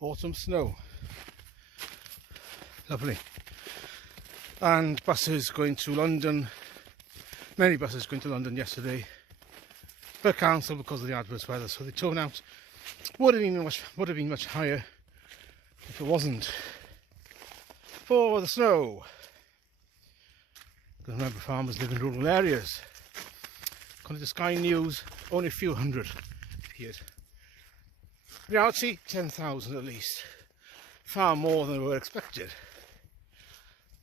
autumn snow. Lovely. And buses going to London, many buses going to London yesterday, were cancelled because of the adverse weather, so the turnout would have been much higher if it wasn't for the snow. Because remember, farmers live in rural areas. According to Sky News, only a few hundred appeared. Reality, 10,000 at least. Far more than were expected.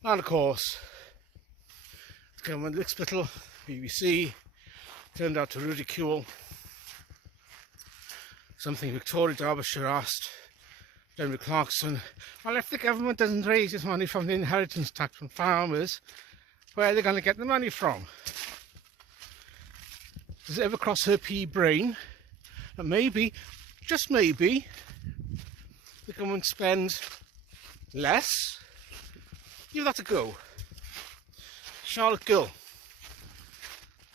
And of course, the government lickspittle, BBC, turned out to ridicule something Victoria Derbyshire asked Henry Clarkson. Well, if the government doesn't raise its money from the inheritance tax from farmers, where are they going to get the money from? Does it ever cross her pea brain that maybe, just maybe, the government spends less? Give that a go. Charlotte Gill,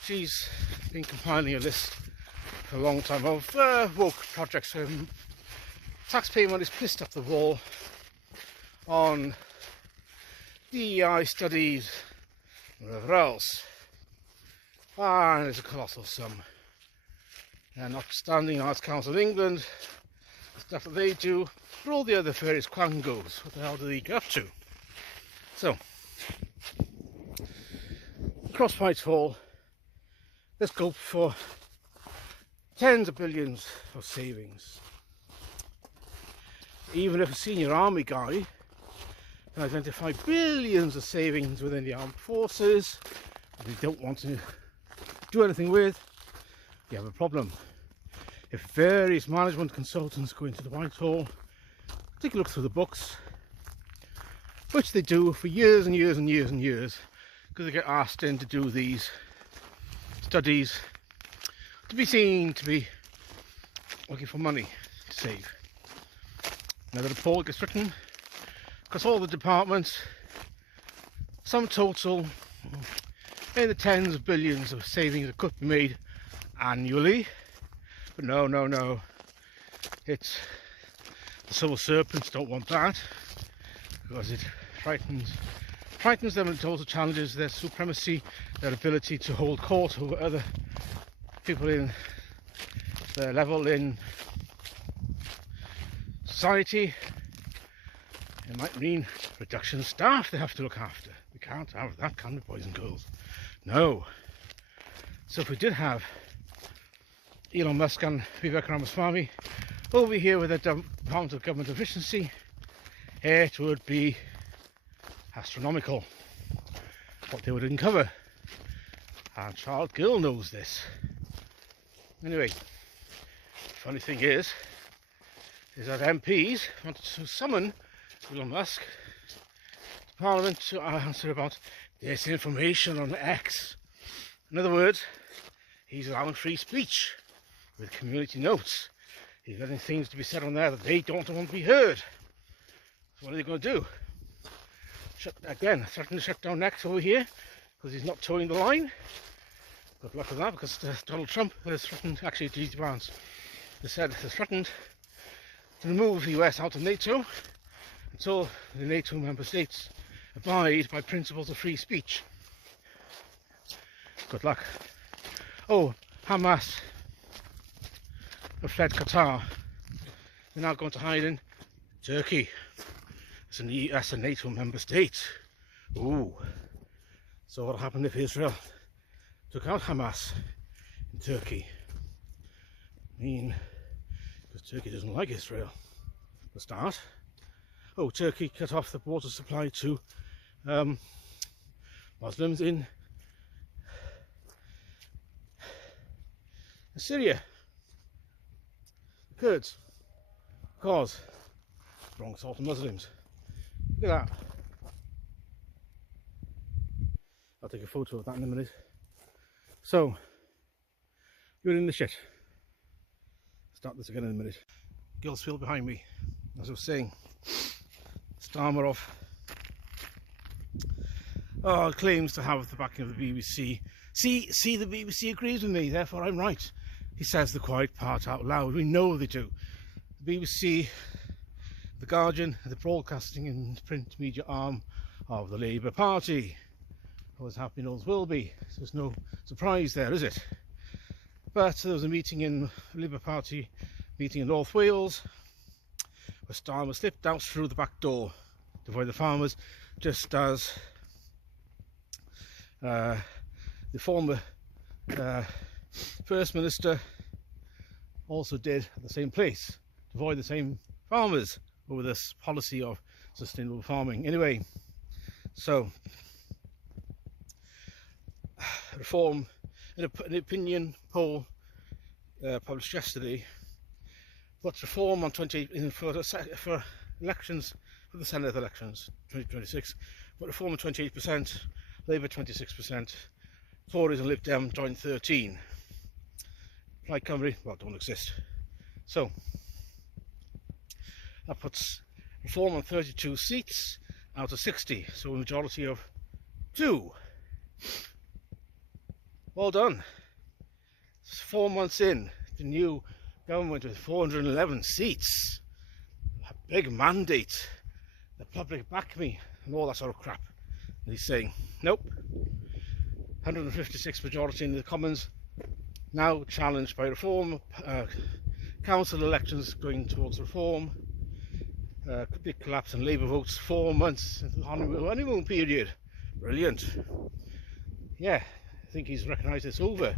she's been compiling a list for a long time of woke projects where taxpayer money is pissed up the wall on DEI studies and whatever else. And it's a colossal sum. And notwithstanding Arts Council of England, the stuff that they do, for all the other various quangos, what the hell do they get up to? So, across Whitehall, there's scope for tens of billions of savings. Even if a senior army guy can identify billions of savings within the armed forces, and they don't want to do anything with, you have a problem. If various management consultants go into the Whitehall, take a look through the books, which they do for years and years and years and years, because they get asked in to do these studies to be seen to be looking for money to save. Now the report gets written because all the departments, some total in the tens of billions of savings that could be made annually, but no, it's the civil serpents don't want that because it frightens them, and it also challenges their supremacy, their ability to hold court over other people in their level in society. It might mean reduction of staff they have to look after. We can't have that kind of boys and girls. No. So if we did have Elon Musk and Vivek Ramaswamy over here with their Department of Government Efficiency, it would be astronomical what they would uncover. And Charlotte Gill knows this. Anyway, funny thing is that MPs wanted to summon Elon Musk to Parliament to answer about disinformation on X. In other words, he's allowing free speech with community notes. He's letting things to be said on there that they don't want to be heard. So what are they going to do? Threaten to shut down X over here because he's not towing the line? Good luck with that, because Donald Trump has threatened, actually G.D. Vance has threatened to remove the US out of NATO until the NATO member states abide by principles of free speech. Good luck. Oh, Hamas have fled Qatar. They're now going to hide in Turkey. That's a NATO member state. Ooh. So what happened if Israel took out Hamas in Turkey? I mean, because Turkey doesn't like Israel, for a start. Oh, Turkey cut off the water supply to Muslims in Syria. The Kurds. Because wrong sort of Muslims. Look at that. I'll take a photo of that in a minute. So, you're in the shit. Start this again in a minute. Gillsfield behind me, as I was saying. Starmerov claims to have the backing of the BBC. See, the BBC agrees with me, therefore I'm right. He says the quiet part out loud. We know they do. The BBC The Guardian, the broadcasting and print media arm of the Labour Party. Always have been, always will be. So there's no surprise there, is it? But there was a meeting in Labour Party meeting in North Wales where Starmerov slipped out through the back door to avoid the farmers, just as the former First Minister also did at the same place to avoid the same farmers over this policy of sustainable farming. Anyway, so reform, in an opinion poll published yesterday, puts reform on 28 for elections, for the Senate elections 2026, but reform on 28%, Labour 26%, Tories and Lib Dem joined 13. Plaid Cymru, well, don't exist. So that puts reform on 32 seats out of 60, so a majority of 2. Well done. It's 4 months in, the new government with 411 seats, a big mandate, the public back me, and all that sort of crap. And he's saying, nope, 156 majority in the Commons, now challenged by reform, council elections going towards reform, big collapse in Labour votes, 4 months into the honeymoon period. Brilliant. Yeah, I think he's recognised it's over.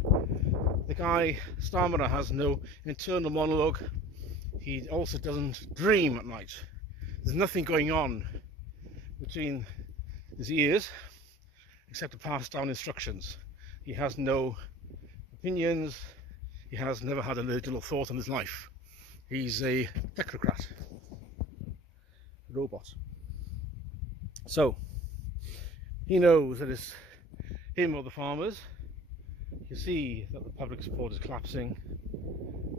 The guy, Starmerov, has no internal monologue. He also doesn't dream at night. There's nothing going on between his ears except to pass down instructions. He has no opinions. He has never had an original thought in his life. He's a technocrat, robot. So he knows that it's him or the farmers. You see that the public support is collapsing,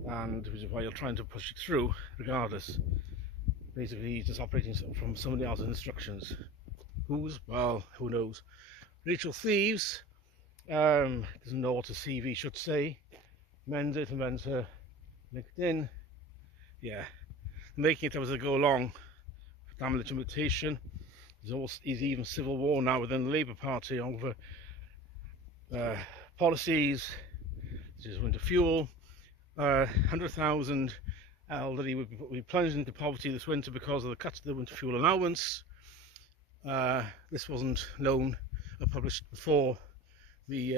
and which is why you're trying to push it through regardless. Basically, he's just operating from somebody else's instructions. Whose? Well, who knows. Rachel Thieves doesn't know what a CV should say. Amends her LinkedIn. Yeah, making it up as they go along. Damage limitation. There's even civil war now within the Labour Party over policies, such as winter fuel. 100,000 elderly would be plunged into poverty this winter because of the cuts to the winter fuel allowance. This wasn't known or published before the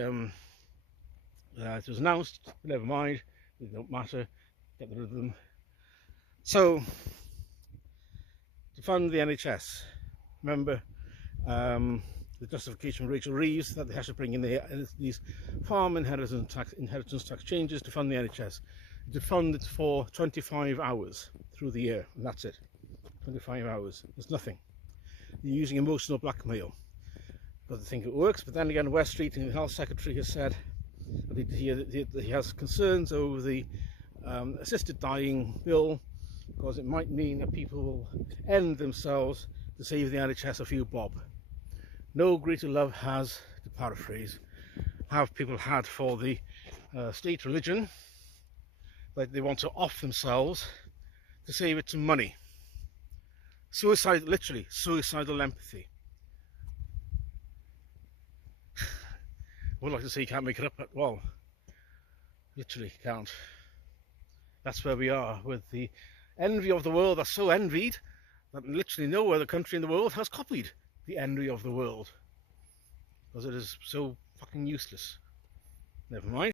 it was announced, but never mind, they don't matter, get rid of them. So, to fund the NHS, remember the justification of Rachel Reeves that they have to bring in these farm inheritance tax changes to fund the NHS. To fund it for 25 hours through the year, and that's it. 25 hours, there's nothing. You're using emotional blackmail because they think it works, but then again, West Street, the Health Secretary, has said that he has concerns over the assisted dying bill because it might mean that people will end themselves to save the NHS a few bob. No greater love has, to paraphrase, have people had for the state religion, like they want to off themselves to save it some money. Suicide, literally, suicidal empathy. I would like to say you can't make it up, but well, literally can't. That's where we are with the envy of the world. That's so envied that literally no other country in the world has copied the envy of the world, because it is so fucking useless. Never mind.